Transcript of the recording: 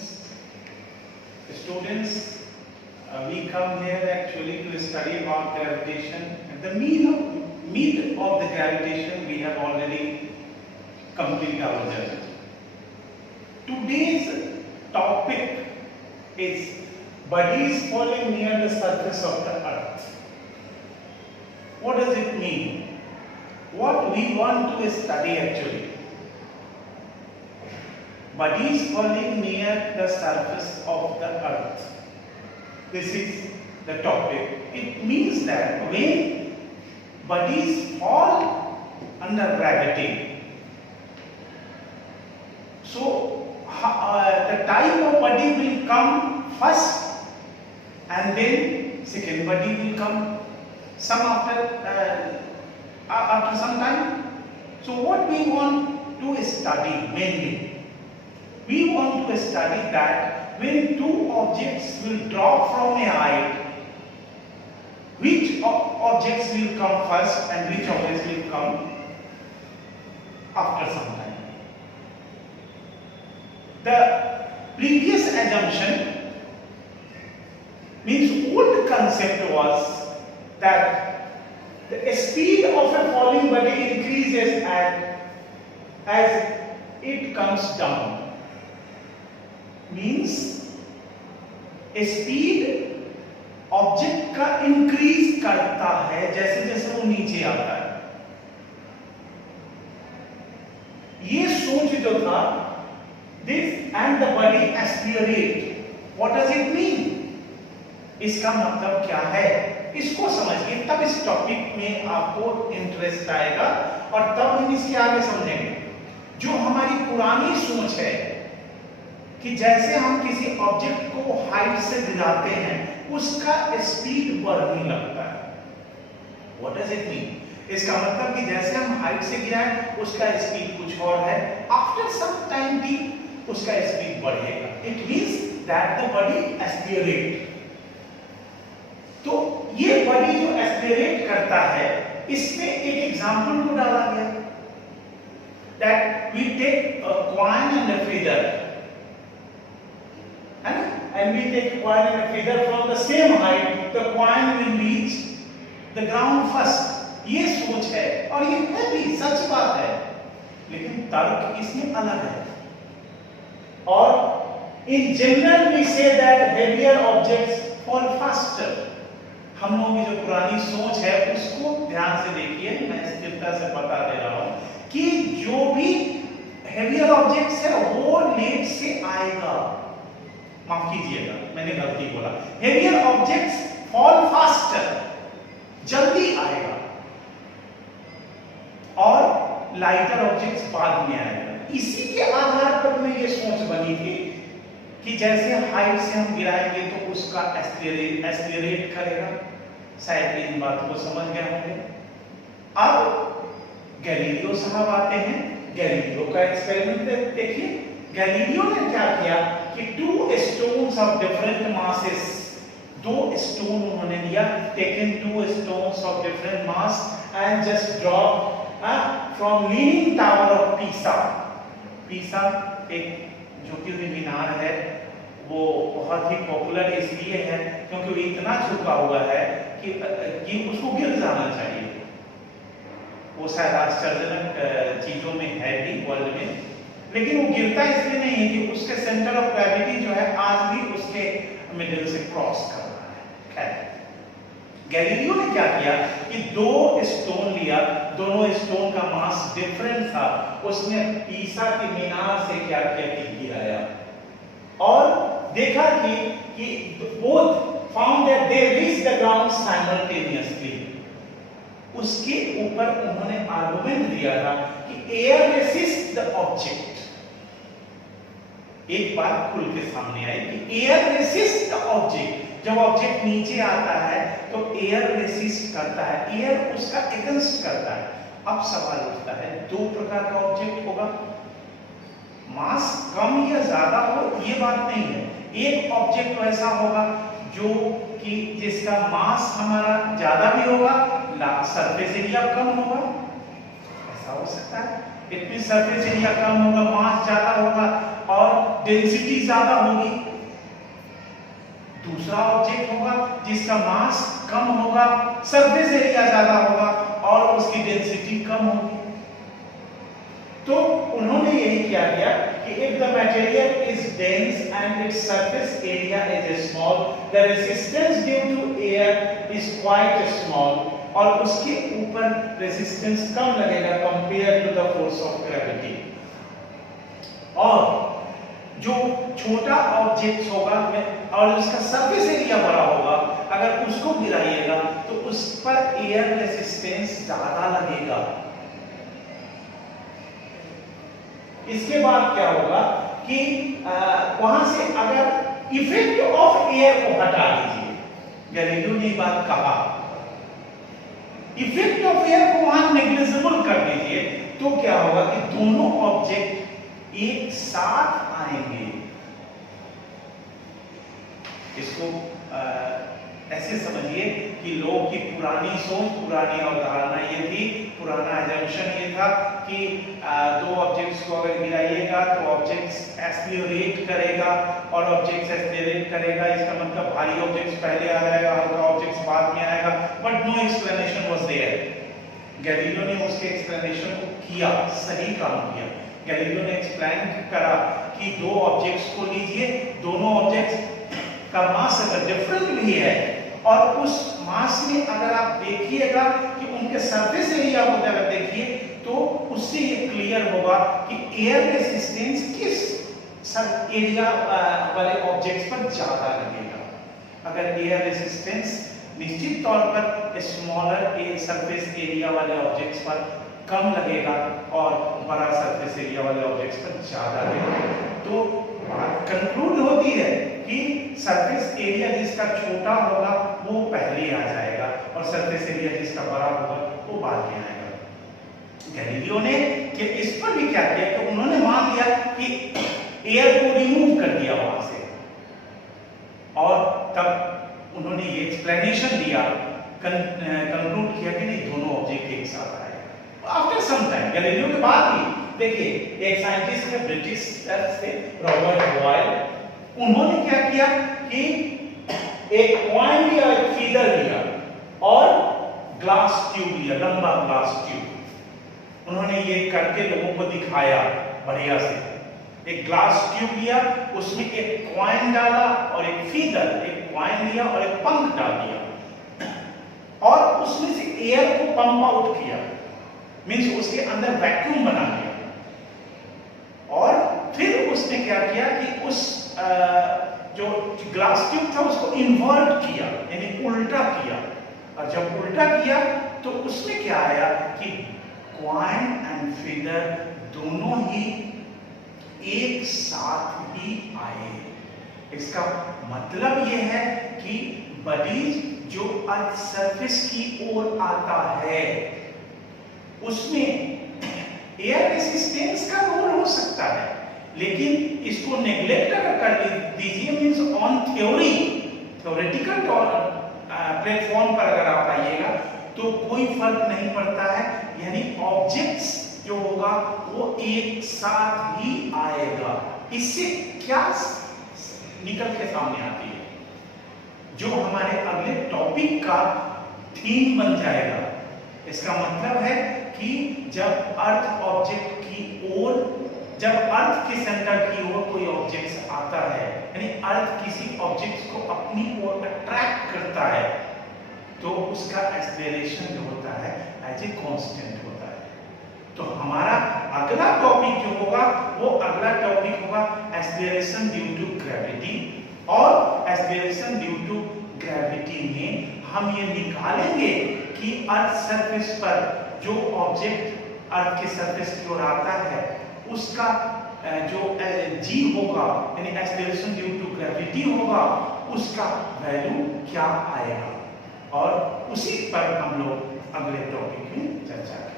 students. Students, we come here actually to study about gravitation. And the meat of the gravitation we have already completed our journey. Today's topic is bodies falling near the surface of the earth. What does it mean? What we want to study actually? Bodies falling near the surface of the earth. This is the topic. It means that when bodies fall under gravity, so the type of body will come first and then second body will come some after some time. So what we want to study mainly, we want to study that when two objects will drop from a height, which objects will come first and which objects will come after some time. The previous assumption means old concept was that the speed of a falling body increases as it comes down. Means speed object का increase करता है जैसे जैसे वो नीचे आता है. ये सोच जो था this and the body accelerate, what does it mean? इसका मतलब क्या है, इसको समझिए तब इस टॉपिक में आपको इंटरेस्ट आएगा और तब हम इसके आगे समझेंगे. जो हमारी पुरानी सोच है कि जैसे हम किसी ऑब्जेक्ट को हाइट से गिराते हैं उसका स्पीड बढ़ने लगता है. What does it mean? इसका मतलब कि जैसे हम हाइट से गिराएं उसका स्पीड कुछ और है, आफ्टर सम टाइम भी उसका स्पीड बढ़ेगा. It means that the body accelerate. तो ये बॉडी जो एक्सीलरेट करता है इसमें एक एग्जांपल को डाला गया that we take a coin and a feather. And we take a coin and a feather from the same height, the coin will reach the ground first. ये सोच है और ये है भी सच बात है, लेकिन तर्क इसमें अलग है. और in general we say that heavier objects fall faster. हम लोगों की जो पुरानी सोच है उसको ध्यान से देखिए, मैं स्थिरता से बता दे रहा हूं कि जो भी heavier objects है वो लेट से आएगा. माफ कीजिएगा मैंने गलती बोला, हेवियर ऑब्जेक्ट्स फॉल फास्टर, जल्दी आएगा, और लाइटर ऑब्जेक्ट्स बाद में आएगा. इसी के आधार पर में ये सोच बनी थी कि जैसे हाइट से हम गिराएंगे तो उसका एक्सीलरेट करेगा. शायद इन बात को समझ गए होंगे. अब गैलीलियो साहब आते हैं. गैलीलियो का एक्सपेरिमेंट देखिए. गैलीलियो ने क्या किया कि two stones of different masses, दो स्टोन उन्होंने लिया, taken two stones of different mass and just drop from leaning tower of Pisa. Pisa एक झुकी हुई मीनार है, वो बहुत ही पॉपुलर इसलिए है क्योंकि वो इतना झुका हुआ है कि उसको गिर जाना चाहिए. वो शायद आश्चर्यजनक चीजों में है भी वर्ल्ड में, लेकिन वो गिरता इसलिए नहीं है कि उसके सेंटर ऑफ ग्रेविटी जो है आज भी उसके मिडिल से क्रॉस कर रहा है. खैर, गैलीलियो ने क्या किया कि दो स्टोन लिया, दोनों स्टोन का मास डिफरेंट था. उसने पीसा की मीनार से क्या किया कि गिराया और देखा कि both found that they reach the ground simultaneously. उसके ऊपर उन्होंने आर्गुमेंट दिया था कि एयर रेसिस्ट द ऑब्जेक्ट. एक बात खुल के सामने आई कि एयर रेसिस्ट द ऑब्जेक्ट. जब ऑब्जेक्ट नीचे आता है तो एयर रेसिस्ट करता है, एयर उसका अगेंस्ट करता है. अब सवाल उठता है, दो प्रकार का ऑब्जेक्ट होगा, मास कम या ज्यादा हो ये बात नहीं है. एक ऑब्जेक्ट वैसा होगा जो कि जिसका मास हमारा ज्यादा भी होगा, सरफेस एरिया कम होगा, ऐसा हो सकता है. इतनी सरफेस एरिया कम होगा, मास ज्यादा होगा और डेंसिटी ज्यादा होगी। दूसरा ऑब्जेक्ट होगा जिसका मास कम होगा, सरफेस एरिया ज्यादा होगा और उसकी डेंसिटी कम होगी। तो उन्होंने यही क्या किया कि if the material is dense and its surface area is small, the resistance due to air is quite small, और उसके ऊपर रेजिस्टेंस कम लगेगा compare to the force of gravity. और जो छोटा ऑब्जेक्ट होगा और उसका सरफेस एरिया बड़ा होगा, अगर उसको गिराइएगा तो उस पर एयर रेजिस्टेंस ज्यादा लगेगा। इसके बाद क्या होगा कि वहां से अगर इफेक्ट ऑफ एयर को हटा दीजिए, गैलीलियो ने बात कहा, इफेक्ट ऑफ एयर को वहां नेग्लिजिबल कर दीजिए, तो क्या होगा कि दोनों ऑब्जेक्ट एक साथ आएंगे। इसको ऐसे समझिए कि लोग की पुरानी सोच, पुरानी अवधारणा ये थी, पुराना एजम्पशन ये था कि दो ऑब्जेक्ट्स को अगर गिराइएगा तो ऑब्जेक्ट्स एक्सीलरेट करेगा और ऑब्जेक्ट्स एक्सीलरेट करेगा, इसका मतलब भारी ऑब्जेक्ट्स पहले आ जाएगा, हल्का ऑब्जेक्ट्स बाद में आएगा। But no explanation was there. Galileo ने उसके एक्सप्लेनेशन को किया, सही काम किया। गैलीलियो ने एक्सप्लेन करा कि दो ऑब्जेक्ट्स को लीजिए, दोनों ऑब्जेक्ट्स का मास अगर डिफरेंट भी है और उस मास में अगर आप देखिएगा कि उनके सरफेस एरिया को अगर देखिए तो उससे ये क्लियर होगा कि एयर रेजिस्टेंस किस सब एरिया वाले ऑब्जेक्ट्स पर ज्यादा लगेगा। अगर एयर रेजिस्टेंस निश्चित तौर पर स्मॉलर सरफेस एरिया वाले ऑब्जेक्ट्स पर कम लगेगा और बड़ा सरफेस एरिया वाले ऑब्जेक्ट्स पर ज्यादा लगेगा। तो बात कंक्लूड होती है कि सरफेस एरिया जिसका छोटा होगा वो पहले आ जाएगा और सरफेस एरिया जिसका बड़ा होगा वो बाद में आएगा। गैलीलियो ने कि इस पर भी क्या किया कि उन्होंने मान लिया कि एयर को रिमूव कर दिया वहां से, और तब उन्होंने ये एक्सप्लेनेशन दिया, कंक्लूड किया कि नहीं, दोनों ऑब्जेक्ट एक साथ आए। आफ्टर सम टाइम, गैलीलियो के बाद ही देखिए एक साइंटिस्ट है ब्रिटिश से, रॉबर्ट बॉयल, उन्होंने क्या किया कि एक कॉइन लिया, एक फीडर लिया और ग्लास ट्यूब लिया, लंबा ग्लास ट्यूब। उन्होंने ये करके लोगों को दिखाया बढ़िया से। एक ग्लास ट्यूब लिया, उसमें एक कॉइन डाला और एक फीडर, एक कॉइन लिया और एक पंख डाल दिया और उसमें से एयर को पंप आउट किया, मींस उसके अंदर वैक्यूम बना दिया। और फिर उसने क्या किया कि उस जो ग्लास ट्यूब था उसको इन्वर्ट किया, यानी उल्टा किया। और जब उल्टा किया तो उसमें क्या आया कि कॉइन एंड फीडर दोनों ही एक साथ ही आए। इसका मतलब यह है कि बडीज जो अर्थ सरफेस की ओर आता है उसमें एयर रेजिस्टेंस का रोल हो सकता है, लेकिन इसको नेग्लेक्ट अगर कर दीजिए, means on theory, theoretical platform पर अगर आप आइएगा तो कोई फर्क नहीं पड़ता है, यानी ऑब्जेक्ट्स जो होगा वो एक साथ ही आएगा। इससे क्या निकल के सामने आती है, जो हमारे अगले टॉपिक का थीम बन जाएगा। इसका मतलब है कि जब अर्थ ऑब्जेक्ट की ओर, जब अर्थ के सेंटर की ओर कोई ऑब्जेक्ट आता है, यानी अर्थ किसी ऑब्जेक्ट को अपनी ओर अट्रैक्ट करता है, तो उसका एक्सेलरेशन जो होता है एज ए कांस्टेंट होता है। तो हमारा अगला टॉपिक जो होगा वो अगला टॉपिक होगा एक्सेलरेशन ड्यू टू ग्रेविटी। और एक्सेलरेशन ड्यू टू ग्रेविटी में हम ये निकालेंगे कि अर्थ सरफेस पर जो ऑब्जेक्ट अर्थ के सरफेस की ओर आता है उसका जो g होगा, यानी एक्सेलरेशन ड्यू टू ग्रेविटी होगा, उसका वैल्यू क्या आएगा, और उसी पर हम लोग अगले टॉपिक में चर्चा करेंगे।